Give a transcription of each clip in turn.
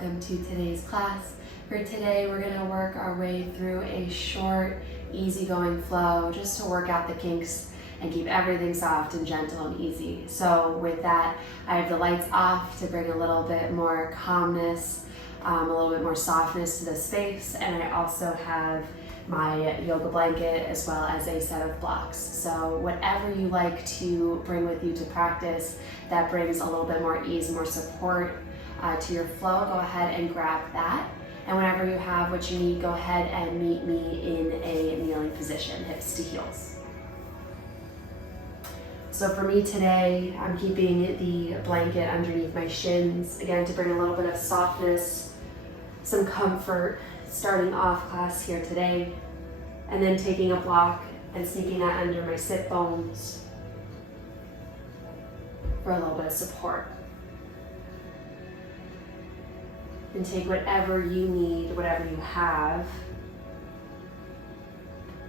welcome to today's class. For today, we're going to work our way through a short, easygoing flow just to work out the kinks and keep everything soft and gentle and easy. So with that, I have the lights off to bring a little bit more calmness, a little bit more softness to the space, and I also have my yoga blanket as well as a set of blocks. So whatever you like to bring with you to practice that brings a little bit more ease, more support to your flow, go ahead and grab that. And whenever you have what you need, go ahead and meet me in a kneeling position, hips to heels. So for me today, I'm keeping the blanket underneath my shins, again, to bring a little bit of softness, some comfort, starting off class here today, and then taking a block and sneaking that under my sit bones for a little bit of support. And take whatever you need, whatever you have,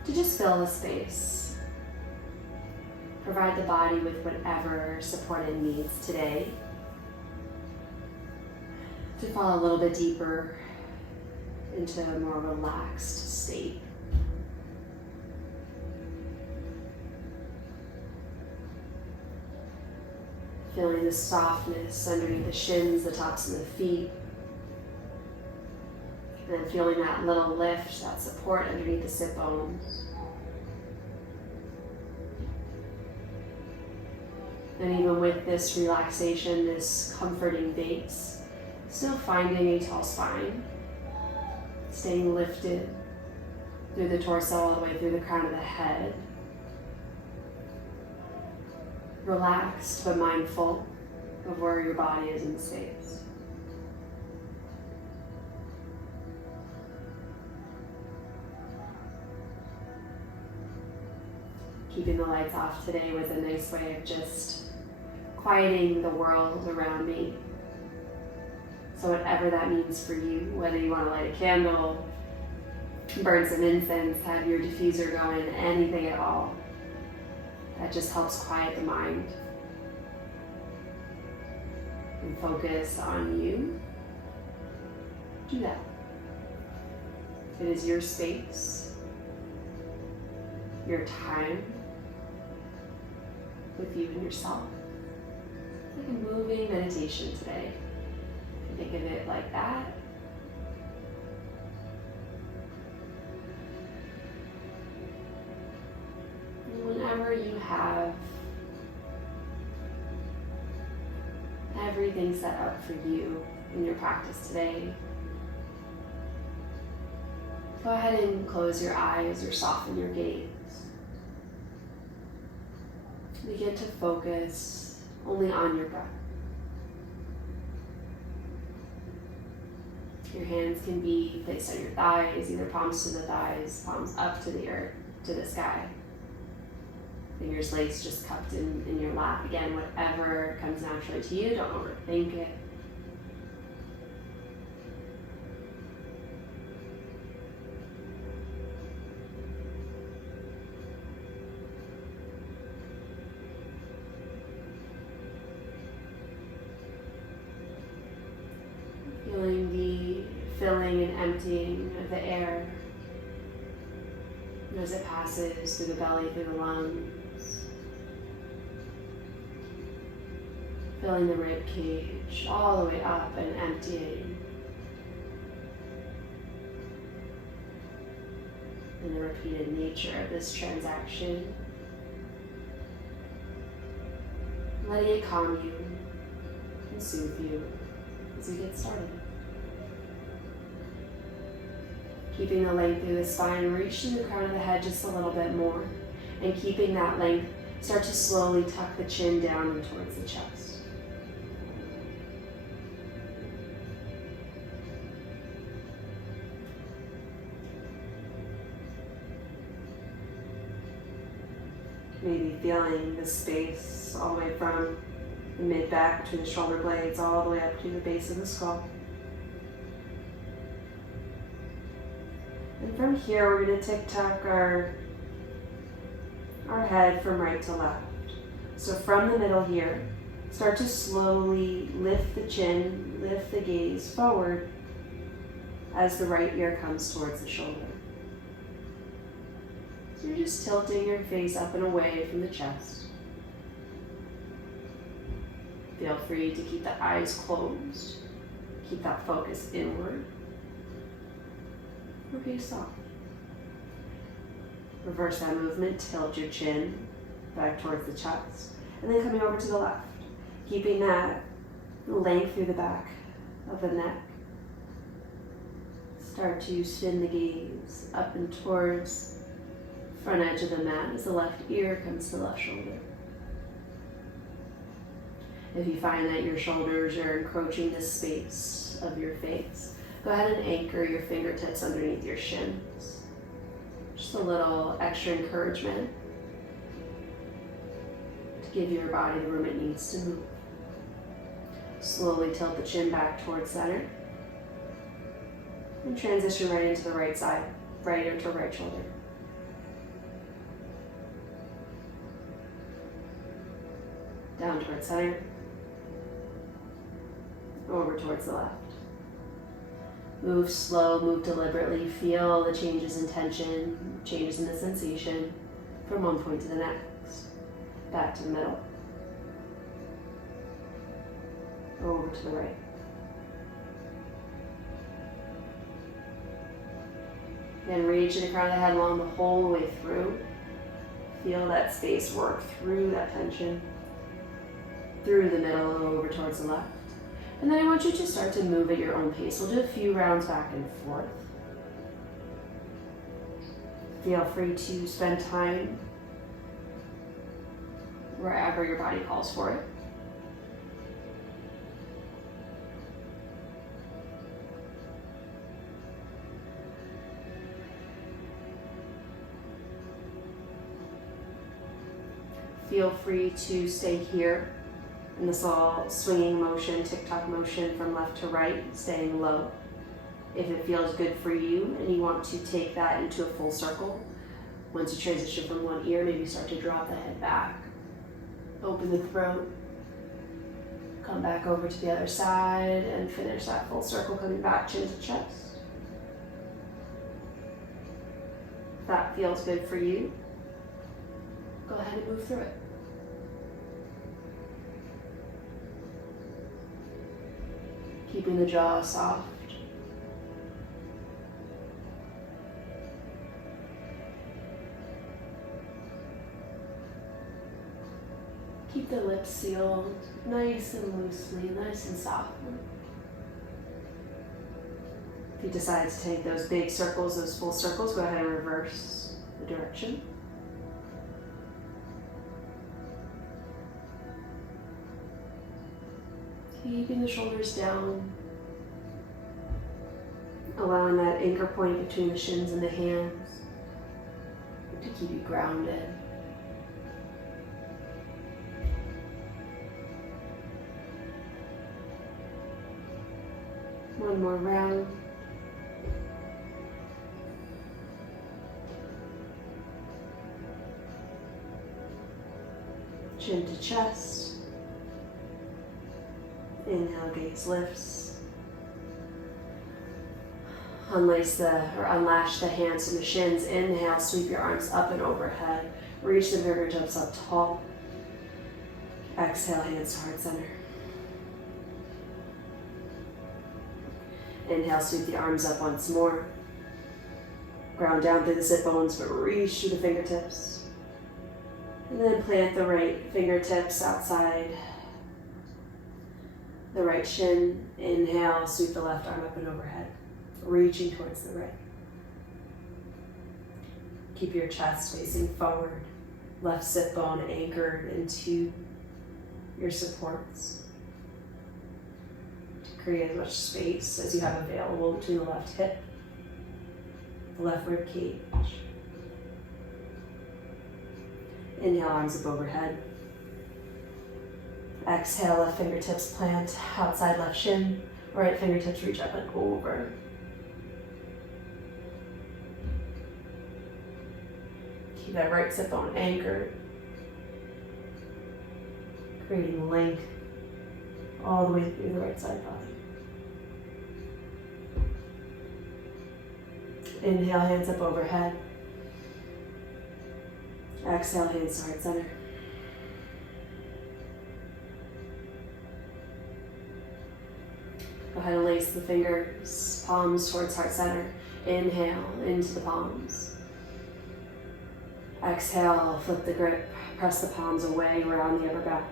to just fill the space. Provide the body with whatever support it needs today to fall a little bit deeper into a more relaxed state. Feeling the softness underneath the shins, the tops of the feet. And then feeling that little lift, that support underneath the sit bones. And even with this relaxation, this comforting base, still finding a tall spine. Staying lifted through the torso all the way through the crown of the head. Relaxed but mindful of where your body is in space. Keeping the lights off today was a nice way of just quieting the world around me. So whatever that means for you, whether you want to light a candle, burn some incense, have your diffuser going, anything at all, that just helps quiet the mind and focus on you. Do that. It is your space, your time with you and yourself. It's like a moving meditation today. Think of it like that. And whenever you have everything set up for you in your practice today, go ahead and close your eyes or soften your gaze. Begin to focus only on your breath. Your hands can be placed on your thighs, either palms to the thighs, palms up to the earth, to the sky. Fingers laced, just cupped in your lap. Again, whatever comes naturally to you, don't overthink it. Feeling the filling and emptying of the air as it passes through the belly, through the lungs. Filling the rib cage all the way up and emptying. And the repeated nature of this transaction. Letting it calm you and soothe you as we get started. Keeping the length through the spine, reaching the crown of the head just a little bit more, and keeping that length, start to slowly tuck the chin down and towards the chest. Maybe feeling the space all the way from the mid-back between the shoulder blades all the way up to the base of the skull. And from here, we're going to tick-tock our head from right to left. So from the middle here, Start to slowly lift the chin, lift the gaze forward as the right ear comes towards the shoulder. So you're just tilting your face up and away from the chest. Feel free to keep the eyes closed. Keep that focus inward. Or be soft. Reverse that movement, tilt your chin back towards the chest, and then coming over to the left, keeping that length through the back of the neck. Start to spin the gaze up and towards the front edge of the mat as the left ear comes to the left shoulder. If you find that your shoulders are encroaching the space of your face, go ahead and anchor your fingertips underneath your shins. Just a little extra encouragement to give your body the room it needs to move. Slowly tilt the chin back towards center and transition right into the right side, right ear to right shoulder. Down towards center, over towards the left. Move slow, move deliberately, feel the changes in tension, changes in the sensation from one point to the next. Back to the middle. Over to the right. Then reach the crown of the head along the whole way through. Feel that space work through that tension, through the middle and over towards the left. And then I want you to start to move at your own pace. We'll do a few rounds back and forth. Feel free to spend time wherever your body calls for it. Feel free to stay here in this all swinging motion, tick-tock motion from left to right, staying low. If it feels good for you and you want to take that into a full circle, once you transition from one ear, maybe start to drop the head back, open the throat, come back over to the other side and finish that full circle, coming back chin to chest. If that feels good for you, go ahead and move through it. Keeping the jaw soft. Keep the lips sealed, nice and loosely, nice and softly. If you decide to take those big circles, those full circles, go ahead and reverse the direction. Keeping the shoulders down, allowing that anchor point between the shins and the hands to keep you grounded. One more round. Chin to chest. Inhale, gaze lifts. Unlace unlash the hands from the shins. Inhale, sweep your arms up and overhead. Reach the fingertips up tall. Exhale, hands to heart center. Inhale, sweep the arms up once more. Ground down through the sit bones, but reach through the fingertips. And then plant the right fingertips outside the right shin. Inhale, sweep the left arm up and overhead, reaching towards the right. Keep your chest facing forward, left sit bone anchored into your supports to create as much space as you have available between the left hip, the left rib cage. Inhale, arms up overhead. Exhale, left fingertips plant outside left shin. Right fingertips reach up and over. Keep that right sit bone anchored, creating length all the way through the right side body. Inhale, hands up overhead. Exhale, hands to heart center. Go ahead and lace the fingers, palms towards heart center. Inhale into the palms. Exhale, flip the grip, press the palms away around the upper back.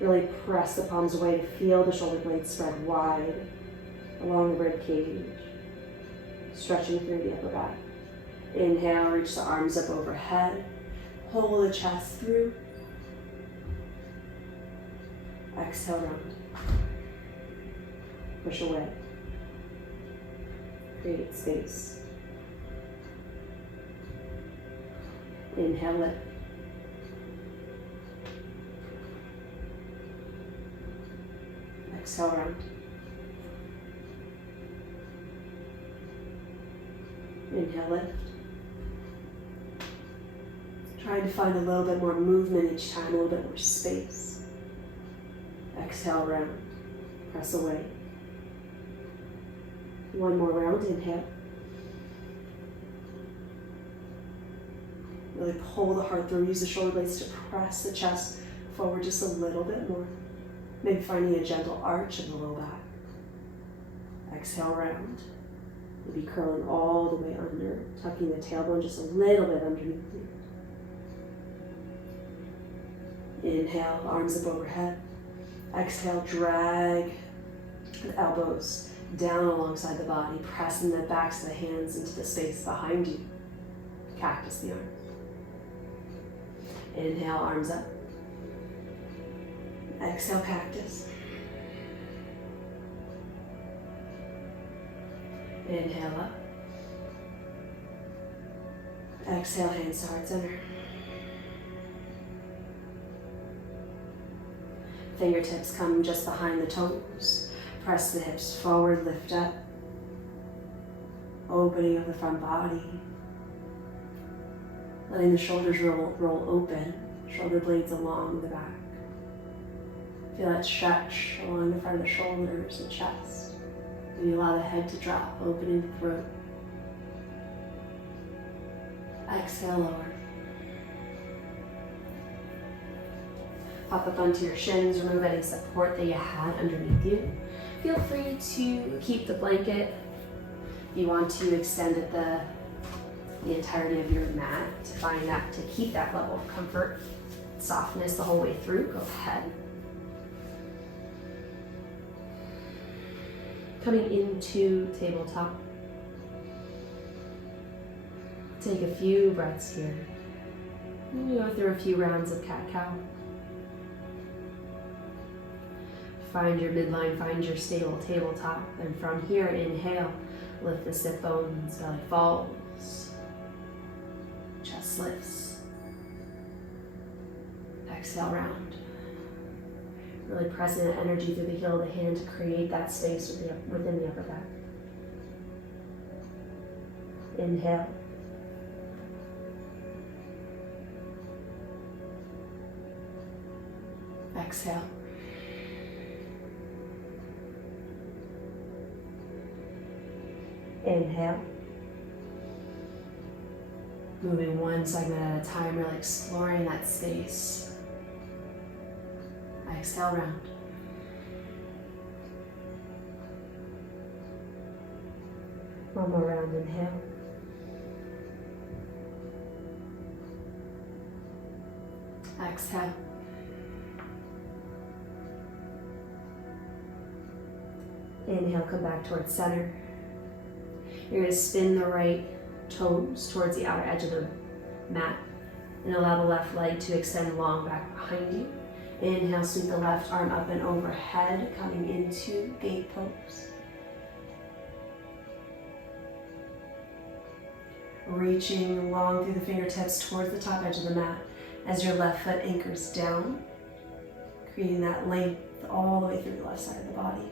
Really press the palms away to feel the shoulder blades spread wide along the rib cage, stretching through the upper back. Inhale, reach the arms up overhead, pull the chest through. Exhale, round. Push away. Create space. Inhale, lift. Exhale, round. Inhale, lift. Trying to find a little bit more movement each time, a little bit more space. Exhale, round. Press away. One more round, inhale. Really pull the heart through, use the shoulder blades to press the chest forward just a little bit more. Maybe finding a gentle arch of the low back. Exhale, round. Maybe curling all the way under, tucking the tailbone just a little bit underneath you. Inhale, arms up overhead. Exhale, drag the elbows down alongside the body, pressing the backs of the hands into the space behind you. Cactus the arms. Inhale, arms up. Exhale, cactus. Inhale up. Exhale, hands to heart center. Fingertips come just behind the toes. Press the hips forward, lift up. Opening of the front body. Letting the shoulders roll open. Shoulder blades along the back. Feel that stretch along the front of the shoulders and chest. And you allow the head to drop, opening the throat. Exhale, lower. Pop up onto your shins, remove any support that you had underneath you. Feel free to keep the blanket. If you want to extend it the entirety of your mat to find that, to keep that level of comfort, softness the whole way through, go ahead. Coming into tabletop. Take a few breaths here. And go through a few rounds of cat-cow. Find your midline, find your stable tabletop. And from here, inhale, lift the sit bones, belly falls. Chest lifts. Exhale, round. Really pressing that energy through the heel of the hand to create that space within the upper back. Inhale. Exhale. Inhale. Moving one segment at a time, really exploring that space. Exhale, round. One more round, inhale. Exhale. Inhale, come back towards center. You're going to spin the right toes towards the outer edge of the mat and allow the left leg to extend long back behind you. Inhale, sweep the left arm up and overhead, coming into gate pose. Reaching long through the fingertips towards the top edge of the mat as your left foot anchors down, creating that length all the way through the left side of the body.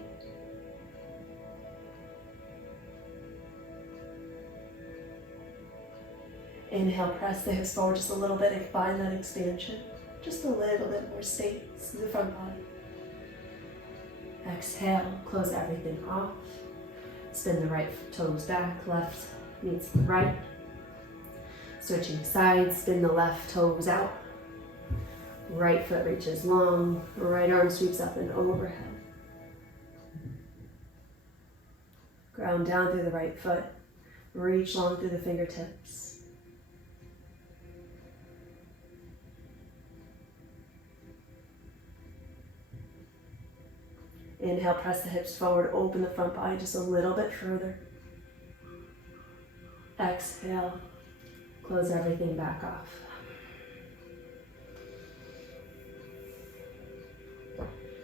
Inhale, press the hips forward just a little bit and find that expansion. Just a little bit more space in the front body. Exhale, close everything off. Spin the right toes back, left meets the right. Switching sides, spin the left toes out. Right foot reaches long, right arm sweeps up and overhead. Ground down through the right foot, reach long through the fingertips. Inhale, press the hips forward, open the front body just a little bit further. Exhale, close everything back off.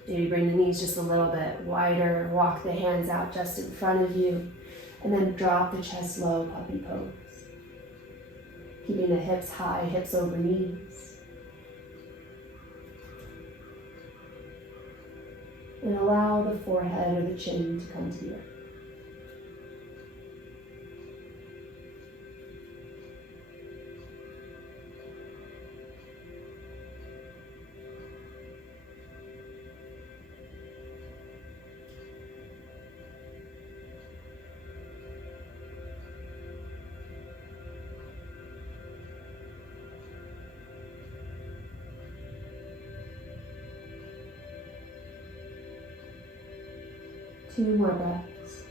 Maybe bring the knees just a little bit wider, walk the hands out just in front of you, and then drop the chest low, puppy pose. Keeping the hips high, hips over knees. And allow the forehead or the chin to come to the earth. Two more breaths.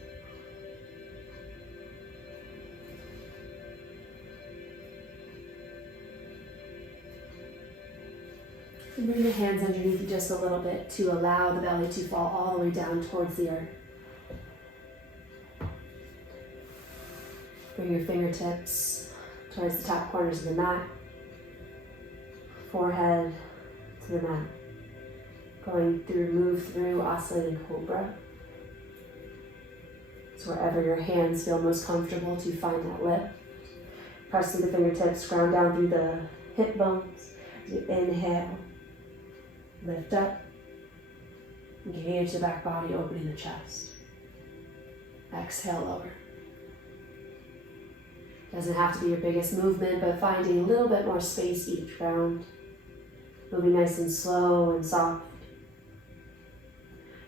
And bring the hands underneath you just a little bit to allow the belly to fall all the way down towards the earth. Bring your fingertips towards the top corners of the mat. Forehead to the mat. Move through oscillating cobra. So wherever your hands feel most comfortable to find that lift. Press through the fingertips, ground down through the hip bones. As you inhale, lift up. Engage the back body, opening the chest. Exhale, lower. Doesn't have to be your biggest movement, but finding a little bit more space each round. Moving nice and slow and soft.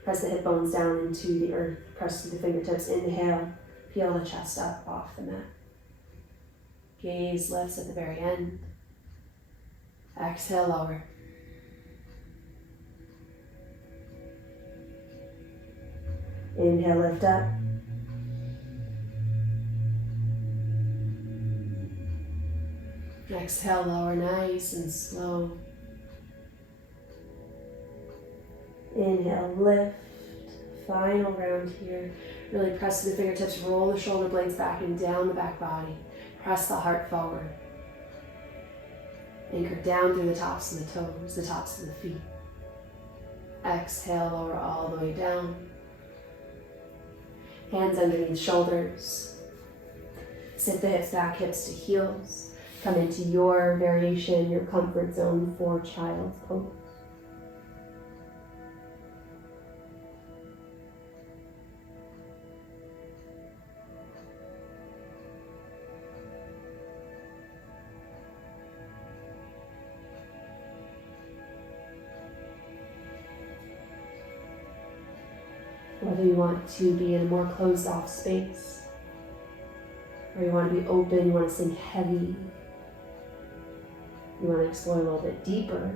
Press the hip bones down into the earth. Press through the fingertips. Inhale, peel the chest up off the mat. Gaze lifts at the very end. Exhale, lower. Inhale, lift up. Exhale, lower, nice and slow. Inhale, lift. Final round here. Really press to the fingertips, roll the shoulder blades back and down the back body. Press the heart forward. Anchor down through the tops of the toes, the tops of the feet. Exhale, lower all the way down. Hands underneath shoulders. Sit the hips back, hips to heels. Come into your variation, your comfort zone for child's pose. Whether you want to be in a more closed off space, or you want to be open, you want to sink heavy, you want to explore a little bit deeper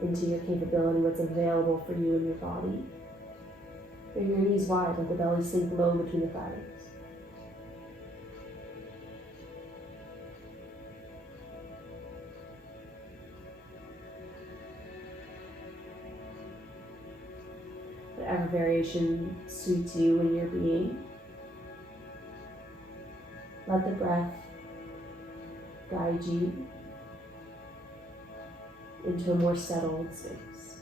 into your capability, what's available for you in your body. Bring your knees wide, let the belly sink low between the thighs. Whatever variation suits you in your being. Let the breath guide you into a more settled space.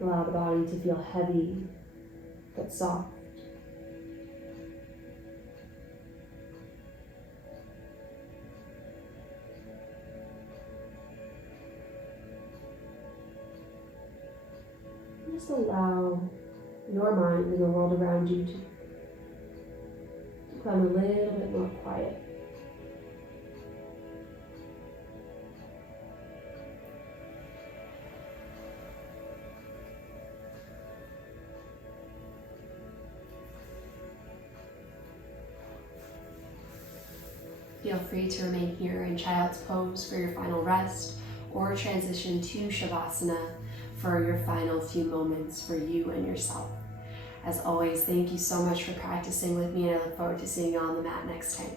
Allow the body to feel heavy but soft. Just allow your mind and the world around you to become a little bit more quiet. Feel free to remain here in child's pose for your final rest, or transition to Shavasana for your final few moments for you and yourself. As always, thank you so much for practicing with me, and I look forward to seeing you on the mat next time.